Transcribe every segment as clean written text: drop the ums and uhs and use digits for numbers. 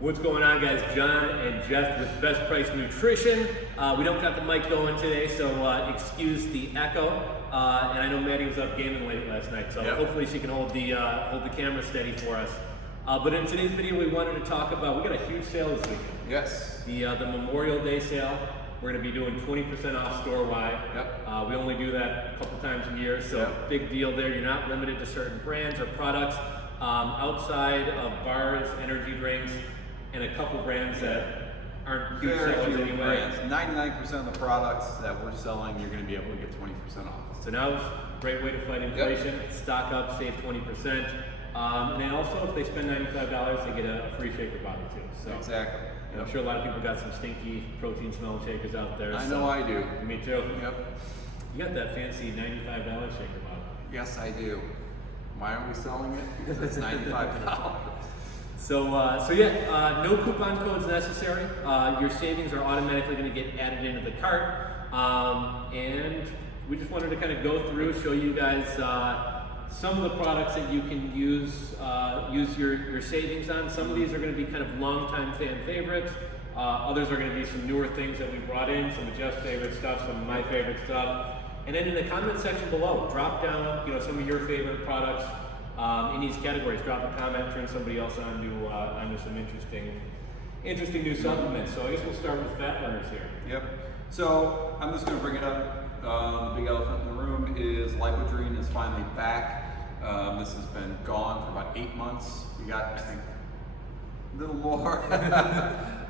What's going on, guys? John and Jeff with Best Price Nutrition. We don't got the mic going today, so excuse the echo. And I know Maddie was up gaming late last night, so hopefully she can hold the camera steady for us. But in today's video, we wanted to talk about, we got a huge sale this weekend. Yes. The Memorial Day sale. We're going to be doing 20% off store-wide. Yep. We only do that a couple times a year, so big deal there. You're not limited to certain brands or products. Outside of bars, energy drinks, and a couple brands that aren't huge sellers anyway. 99% of the products that we're selling, you're going to be able to get 20% off. So now it's a great way to fight inflation. Stock up, save 20%. And then also, if they spend $95, they get a free shaker bottle too. So exactly. I'm sure a lot of people got some stinky protein smelling shakers out there. I know I do. Me too. Yep. You got that fancy $95 shaker bottle. Yes, I do. Why aren't we selling it? Because it's $95. So no coupon codes necessary. Your savings are automatically going to get added into the cart. And we just wanted to kind of go through, show you guys some of the products that you can use your savings on. Some of these are going to be kind of longtime fan favorites. Others are going to be some newer things that we brought in, some of Jeff's favorite stuff, some of my favorite stuff. And then in the comment section below, drop down some of your favorite products in these categories. Drop a comment, turn somebody else onto some interesting new supplements. So I guess we'll start with fat burners here. Yep. So I'm just going to bring it up. The big elephant in the room is LipoGreen is finally back. This has been gone for about 8 months. We got, I think, a little more.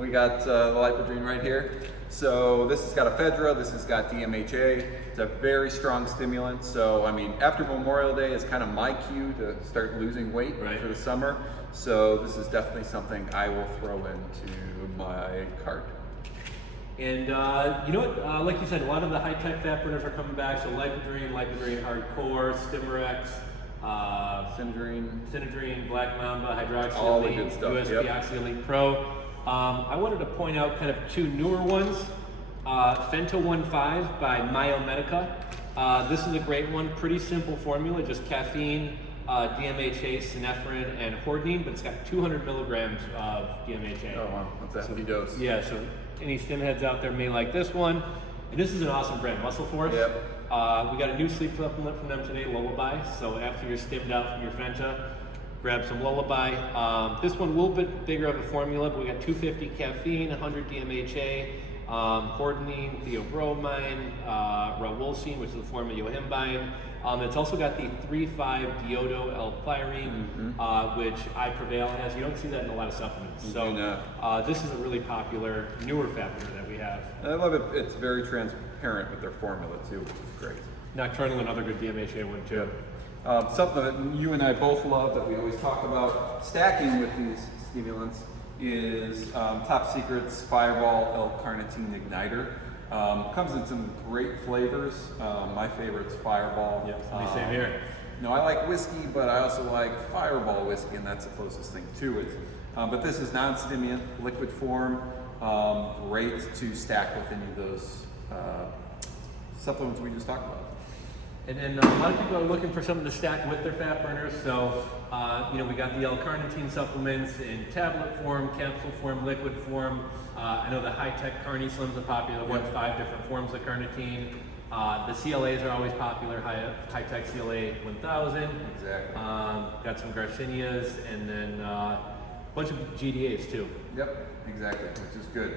We got the LipoGreen right here. So this has got ephedra, this has got DMHA. It's a very strong stimulant. So I mean, after Memorial Day is kind of my cue to start losing weight for the summer. So this is definitely something I will throw into my cart. And you know what, like you said, a lot of the high-tech fat burners are coming back. So LipoGreen Hardcore, Stimurex, Synedrine, Black Mamba, Hydroxy all Elite, the good stuff. USB Oxy Elite Pro. I wanted to point out kind of two newer ones. Fento 1.5 by Myomedica. This is a great one, pretty simple formula, just caffeine, DMHA, synephrine, and hordenine, but it's got 200 milligrams of DMHA. Oh wow, that's a hefty dose. Yeah, so any stim heads out there may like this one. And this is an awesome brand, Muscle Force. Yep. We got a new sleep supplement from them today, Lullaby. So after you're stimmed out from your Fenta, grab some Lullaby. This one a little bit bigger of a formula, but we got 250 caffeine, 100 DMHA, hordenine, theobromine, rauwolsine, which is a form of yohimbine. It's also got the 3,5 diodo L-thyrine, which I Prevail has. You don't see that in a lot of supplements. So this is a really popular, newer fat burner that we have. And I love it. It's very transparent with their formula too, which is great. Nocturnal, another good DMHA one too. Something that you and I both love that we always talk about stacking with these stimulants is Top Secret's Fireball L-carnitine Igniter. Comes in some great flavors. My favorite's Fireball. Yep, same here. No, I like whiskey, but I also like Fireball whiskey, and that's the closest thing to it. But this is non-stimulant, liquid form, great to stack with any of those supplements we just talked about. And then a lot of people are looking for something to stack with their fat burners. So, we got the L-carnitine supplements in tablet form, capsule form, liquid form. I know the high-tech Carni Slim's a popular one, 5 different forms of carnitine. The CLAs are always popular, high-tech CLA 1000. Exactly. Got some Garcinias, and then a bunch of GDAs too. Yep, exactly, which is good.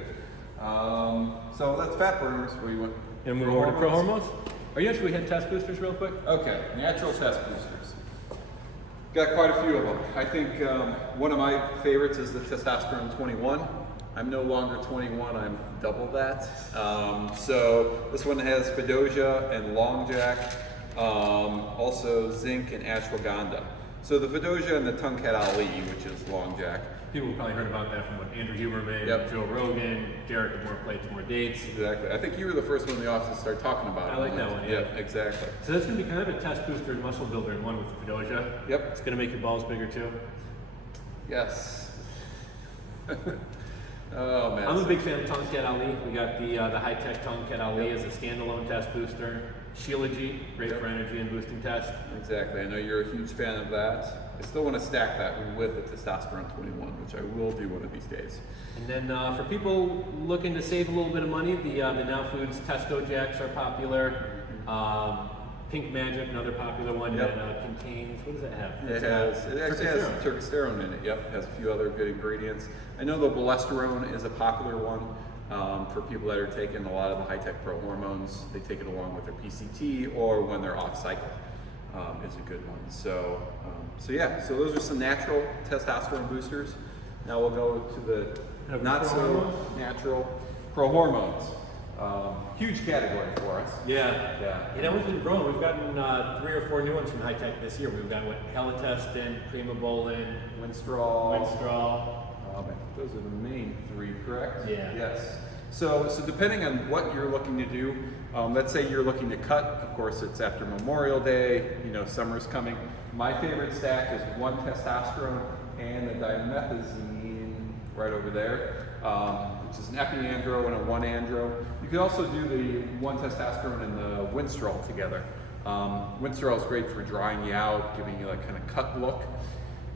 So that's fat burners. Where you want? And we're over to pro hormones. Should we hit test boosters real quick? Okay, natural test boosters. Got quite a few of them. I think one of my favorites is the Testosterone 21. I'm no longer 21, I'm double that. So this one has Fedosia and Longjack, also zinc and ashwagandha. So the Fedosia and the Tungcat Ali, which is Longjack. People probably heard about that from what Andrew Huberman, Joe Rogan, Derek at More Plates, More Dates. Exactly. I think you were the first one in the office to start talking about it. I like that one, yeah. Exactly. So that's going to be kind of a test booster and muscle builder in one with the Fedosia. Yep. It's going to make your balls bigger too. Yes. Oh man. I'm a big fan of Tungcat Ali. We got the high-tech Tungcat Ali as a standalone test booster. Shilajit, great for energy and boosting test. Exactly. I know you're a huge fan of that. I still want to stack that with the testosterone 21, which I will do one of these days. And then for people looking to save a little bit of money, the Now Foods Testo Jacks are popular. Pink Magic, another popular one that contains, what does it have? It actually has turkesterone in it. Yep, it has a few other good ingredients. I know the cholesterol is a popular one for people that are taking a lot of the high-tech pro hormones. They take it along with their PCT or when they're off cycle. Is a good one. So those are some natural testosterone boosters. Now we'll go to the not so natural pro hormones. Huge category for us. Yeah. You know, we've been growing. We've gotten 3 or 4 new ones from High Tech this year. We've got Calitestin, Primobolan, Winstrol. I think those are the main 3, correct? Yeah. Yes. So depending on what you're looking to do, let's say you're looking to cut. Of course, it's after Memorial Day. You know, summer's coming. My favorite stack is 1 testosterone and the dimethazine right over there. Which is an epiandro and a 1 andro. You could also do the 1 testosterone and the Winstrol together. Winstrol is great for drying you out, giving you that kind of cut look.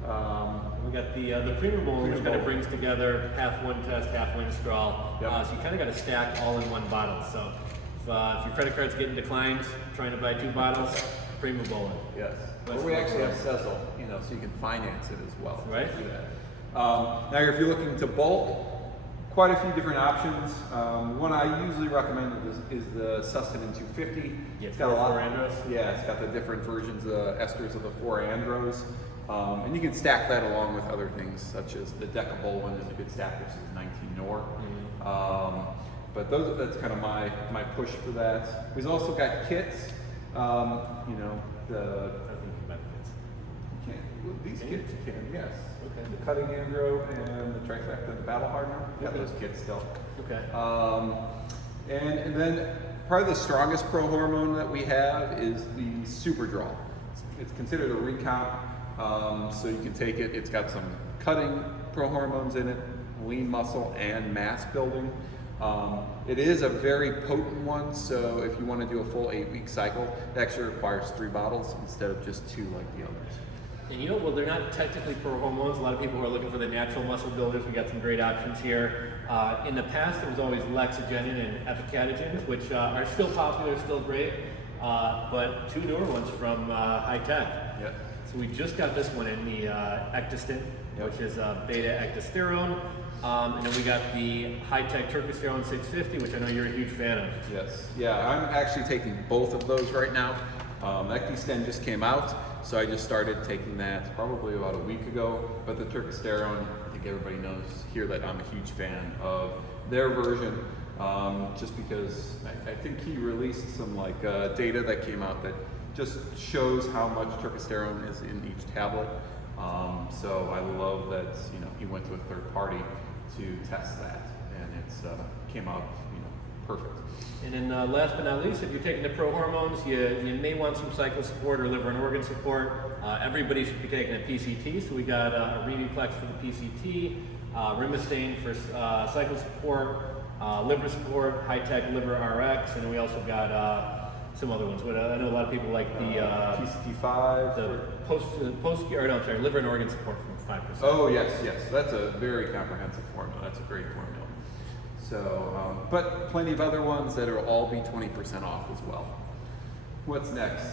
We got the Primobolan, which kind of brings together half 1 test, half Winstrol. So you kind of got a stack all in one bottle. So if your credit card's getting declined, trying to buy 2 bottles, Primobolan. Yes. Or we actually have Sezzle, you know, so you can finance it as well. Right. Do that. Now, if you're looking to bulk, quite a few different options. One I usually recommend is the Sustenance 250. It's got a lot of andros. Yeah, it's got the different versions of esters of the 4 andros. And you can stack that along with other things, such as the Decabolin is a good stack, which is 19 NOR. But that's kind of my push for that. We've also got kits. You know, these kits you can, yes. Okay. The cutting andro and the trifecta, the battle hardener. Got those kits still. Okay. And then probably the strongest pro hormone that we have is the Superdraw. It's considered a recomp, so you can take it. It's got some cutting pro hormones in it, lean muscle and mass building. It is a very potent one, so if you want to do a full 8-week cycle, it actually requires 3 bottles instead of just 2 like the others. And you know, well, they're not technically pro hormones. A lot of people who are looking for the natural muscle builders, we got some great options here. In the past, it was always Lexogenin and Epicatogens, which are still popular, still great, but 2 newer ones from High Tech. Yep. So we just got this one in the Ecdystin, which is beta-ecdysterone. And then we got the High Tech Turkesterone 650, which I know you're a huge fan of. Yes. Yeah, I'm actually taking both of those right now. Ecdystin just came out, so I just started taking that probably about a week ago. But the Turkesterone, I think everybody knows here that I'm a huge fan of their version, just because I think he released some data that came out that just shows how much Turkesterone is in each tablet. So I love that he went to a third party to test that, and it's came out perfect. And then last but not least, if you're taking the pro hormones, you may want some cycle support or liver and organ support. Everybody should be taking a PCT, so we got a Remiplex for the PCT, Rimastane for cycle support, liver support, High Tech Liver RX, and we also got some other ones. But I know a lot of people like the PCT5, the liver and organ support from 5%. Oh yes, that's a very comprehensive formula. That's a great formula. So, but plenty of other ones that will all be 20% off as well. What's next?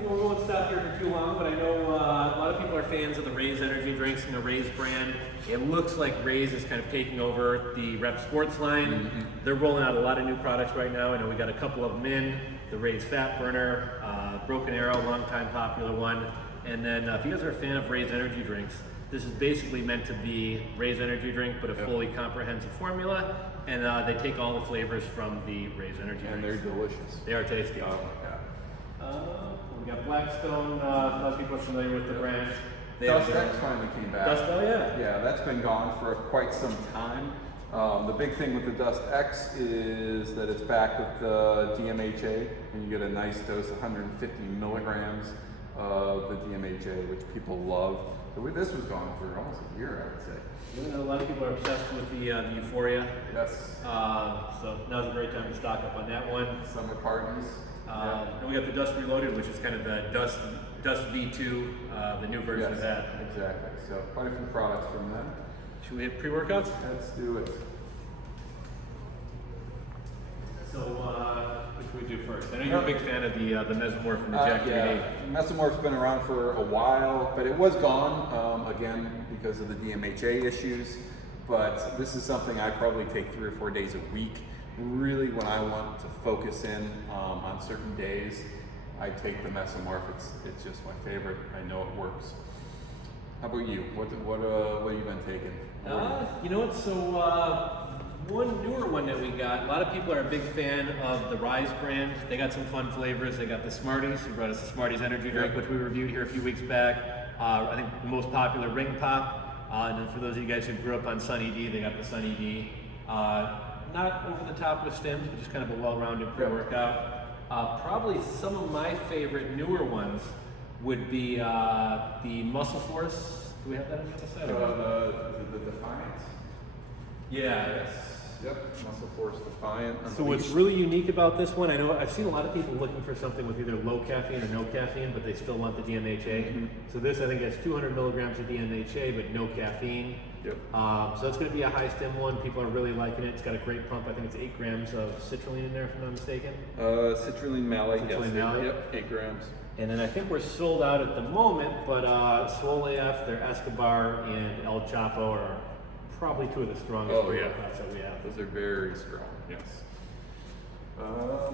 We won't stop here for too long, but I know a lot of people are fans of the Raze energy drinks and the Raze brand. It looks like Raze is kind of taking over the Rep Sports line. Mm-hmm. They're rolling out a lot of new products right now. I know we got a couple of them in. The Raze Fat Burner, Broken Arrow, long-time popular one. And then if you guys are a fan of Raze energy drinks, this is basically meant to be Raze energy drink, but a fully comprehensive formula. And they take all the flavors from the Raze energy drinks. And they're delicious. They are tasty. Oh my God. We got Blackstone. A lot of people are familiar with the brand. Dust X finally came back. Dust, oh yeah. Yeah, that's been gone for quite some time. The big thing with the Dust X is that it's back with the DMHA, and you get a nice dose, 150 milligrams of the DMHA, which people love. This was gone for almost a year, I would say. A lot of people are obsessed with the Euphoria. Yes. So now's a great time to stock up on that one. Summer parties. And we got the Dust Reloaded, which is kind of the Dust V2, the new version of that. Exactly. So quite a few products from them. Should we hit pre-workouts? Let's do it. So, what should we do first? I know you're a big fan of the Massimore from the Jack 3D. Yeah, Massimore's been around for a while, but it was gone again because of the DMHA issues. But this is something I probably take 3 or 4 days a week. Really, when I want to focus in on certain days, I take the Massimore. It's just my favorite. I know it works. How about you? What have you been taking? You know what? So one newer one that we got. A lot of people are a big fan of the Rise brand. They got some fun flavors. They got the Smarties. We brought us the Smarties energy drink, which we reviewed here a few weeks back. I think the most popular Ring Pop. And then for those of you guys who grew up on Sunny D, they got the Sunny D. Not over the top with stims, but just kind of a well-rounded pre-workout. Probably some of my favorite newer ones would be the Muscle Force. Do we have that on the side? The Defiant. Yeah. Yes. Yep. Muscle Force Defiant. So what's really unique about this one, I know I've seen a lot of people looking for something with either low caffeine or no caffeine, but they still want the DMHA. Mm-hmm. So this, I think, has 200 milligrams of DMHA, but no caffeine. Yep. So it's going to be a high stim one. People are really liking it. It's got a great pump. I think it's 8 grams of citrulline in there, if I'm not mistaken. Citrulline malate. Citrulline malate. Yep. 8 grams. And then I think we're sold out at the moment, but Swole AF, their Escobar, and El Chapo are probably 2 of the strongest workouts that we have. Those are very strong. Yes. I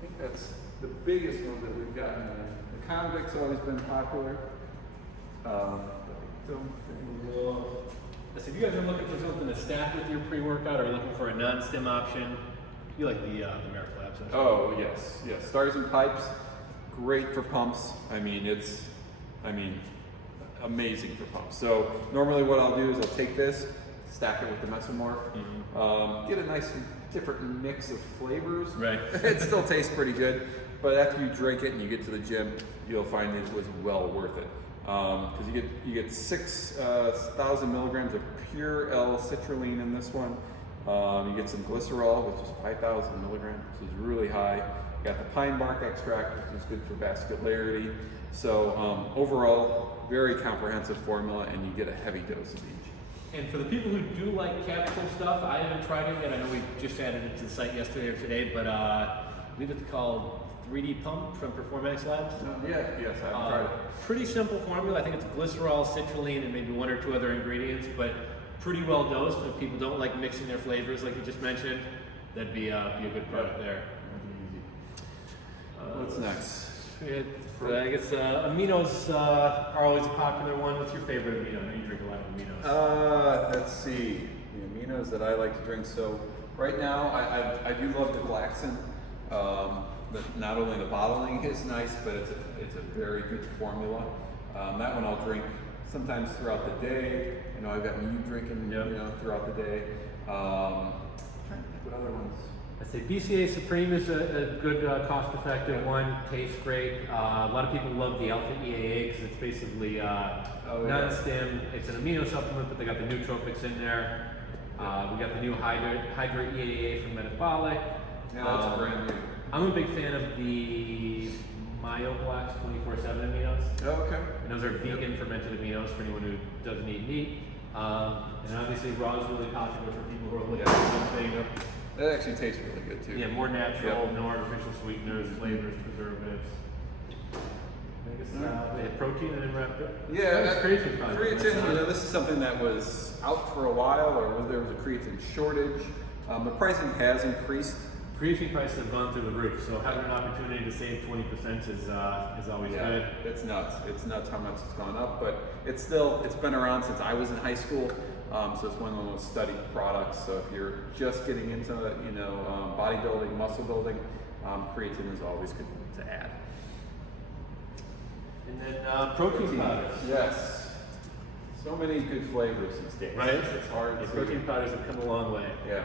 think that's the biggest one that we've gotten. The Convict's always been popular. So if you guys are looking for something to stack with your pre-workout or looking for a non-stim option, you like the Americlabs. Oh yes, yes. Stars and Pipes, great for pumps. Amazing for pumps. So normally what I'll do is I'll take this, stack it with the Massimore, get a nice different mix of flavors. Right. It still tastes pretty good, but after you drink it and you get to the gym, you'll find it was well worth it. Because you get 6,000 milligrams of pure L-citrulline in this one. You get some glycerol, which is 5,000 milligrams, which is really high. You got the pine bark extract, which is good for vascularity. So overall, very comprehensive formula, and you get a heavy dose of each. And for the people who do like capsule stuff, I haven't tried it yet. I know we just added it to the site yesterday or today, but I believe it's called 3D Pump from Performance Labs. Yes, I haven't tried it. Pretty simple formula. I think it's glycerol, citrulline, and maybe 1 or 2 other ingredients, but pretty well dosed. If people don't like mixing their flavors, like you just mentioned, that'd be a good product there. What's next? I guess Aminos are always a popular one. What's your favorite amino? I know you drink a lot of Aminos. Let's see. The aminos that I like to drink. So right now, I do love the Glaxin. Not only the bottling is nice, but it's a very good formula. That one I'll drink sometimes throughout the day. I've got you drinking throughout the day. I'm trying to think what other ones. I'd say BCA Supreme is a good cost-effective one. Tastes great. A lot of people love the Alpha EAA because it's basically non-stim. It's an amino supplement, but they got the nootropics in there. We got the new Hydra EAA from Metabolic. Yeah, that's brand new. I'm a big fan of the MyoBlack's 24/7 aminos. Oh, okay. And those are vegan fermented aminos for anyone who doesn't eat meat. And obviously raw is really popular for people who are looking for something. That actually tastes really good too. Yeah, more natural, no artificial sweeteners, flavors, preservatives. I guess protein and then wrapped up. Yeah, creatine. Creatine. This is something that was out for a while, or there was a creatine shortage. The pricing has increased. Creatine prices have gone through the roof, so having an opportunity to save 20% is always good. It's nuts. It's nuts how much it's gone up, but it's been around since I was in high school. So it's one of the most studied products. So if you're just getting into bodybuilding, muscle building, creatine is always good to add. And then protein powders. Yes. So many good flavors these days. Right? It's hard to protein powders have come a long way. Yes.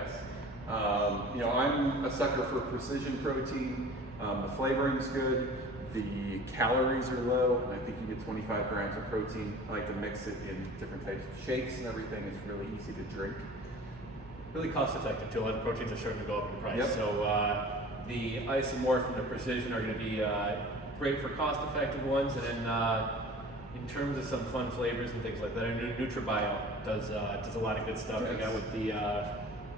I'm a sucker for precision protein. The flavoring is good. The calories are low. I think you get 25 grams of protein. I like to mix it in different types of shakes and everything. It's really easy to drink. Really cost effective too. A lot of proteins are starting to go up in price. Yep. So the Isomorph and the Precision are going to be great for cost-effective ones, and then in terms of some fun flavors and things like that, NutriBio does a lot of good stuff. They got with the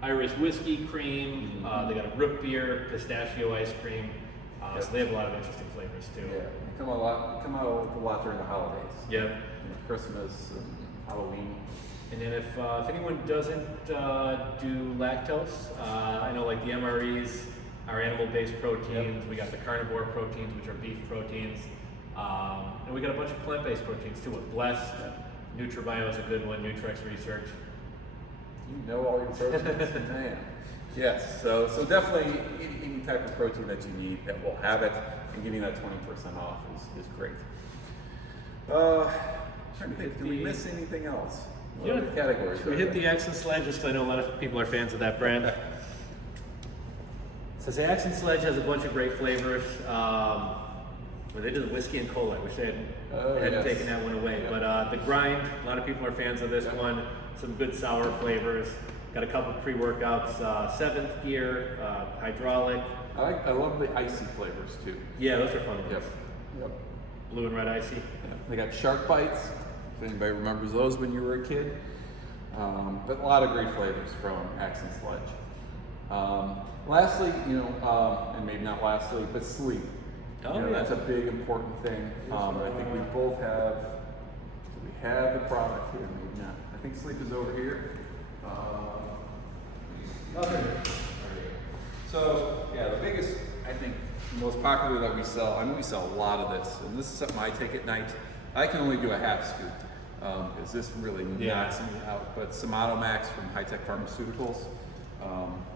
Irish whiskey cream, they got a root beer, pistachio ice cream, so they have a lot of interesting flavors too. Yeah, they come out with a lot during the holidays. Yep. You know, Christmas and Halloween. And then if anyone doesn't do lactose, I know like the MREs are animal-based proteins. We got the carnivore proteins, which are beef proteins. And we got a bunch of plant-based proteins too with Blessed. NutriBio is a good one, Nutrex Research. You know all your proteins, man. Yes, so definitely any type of protein that you need that will have it, and getting that 20% off is great. Trying to think, did we miss anything else? What other categories? Should we hit the Accent Sludge, just 'cause I know a lot of people are fans of that brand. So the Accent Sludge has a bunch of great flavors. Well, they did the whiskey and cola. I wish they hadn't taken that one away. Yep. But the Grind, a lot of people are fans of this one. Some good sour flavors. Got a couple pre-workouts. Seventh Gear, Hydraulic. I love the icy flavors too. Yeah, those are fun ones. Yep. Blue and red icy. Yeah. They got Shark Bites. If anybody remembers those when you were a kid. But a lot of great flavors from Accent Sludge. Lastly, and maybe not lastly, but sleep. That's a big important thing. I think we both have. So we have the product here, maybe not. I think sleep is over here. So the biggest, I think, most popular that we sell. I mean, we sell a lot of this, and this is something I take at night. I can only do a half scoop. Is this really knocks me out? But Amato Max from High Tech Pharmaceuticals.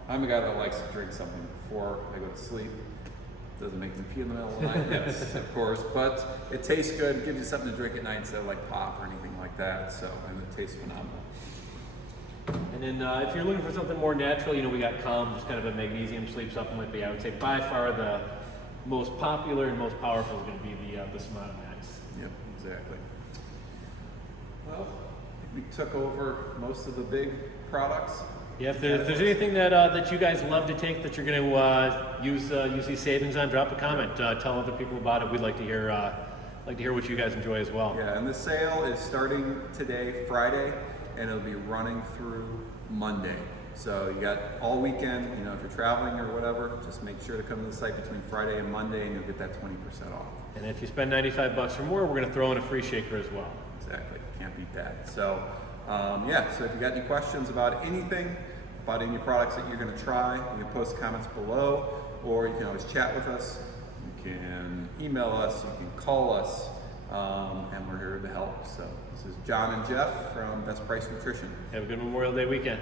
I'm a guy that likes to drink something before I go to sleep. Doesn't make me pee in the middle of the night, yes, of course, but it tastes good. It gives you something to drink at night instead of like pop or anything like that. So, and it tastes phenomenal. And then if you're looking for something more natural, we got Calm, just kind of a magnesium sleep supplement. But I would say by far the most popular and most powerful is going to be the Amato Max. Yep, exactly. Well, I think we took over most of the big products. Yeah, if there's anything that you guys love to take that you're going to use these savings on, drop a comment. Tell other people about it. We'd like to hear what you guys enjoy as well. Yeah, and the sale is starting today, Friday, and it'll be running through Monday. So you got all weekend. If you're traveling or whatever, just make sure to come to the site between Friday and Monday, and you'll get that 20% off. And if you spend $95 or more, we're going to throw in a free shaker as well. Exactly, can't beat that. So. So if you got any questions about anything, about any products that you're going to try, you can post comments below, or you can always chat with us. You can email us, you can call us, and we're here to help. So this is John and Jeff from Best Price Nutrition. Have a good Memorial Day weekend.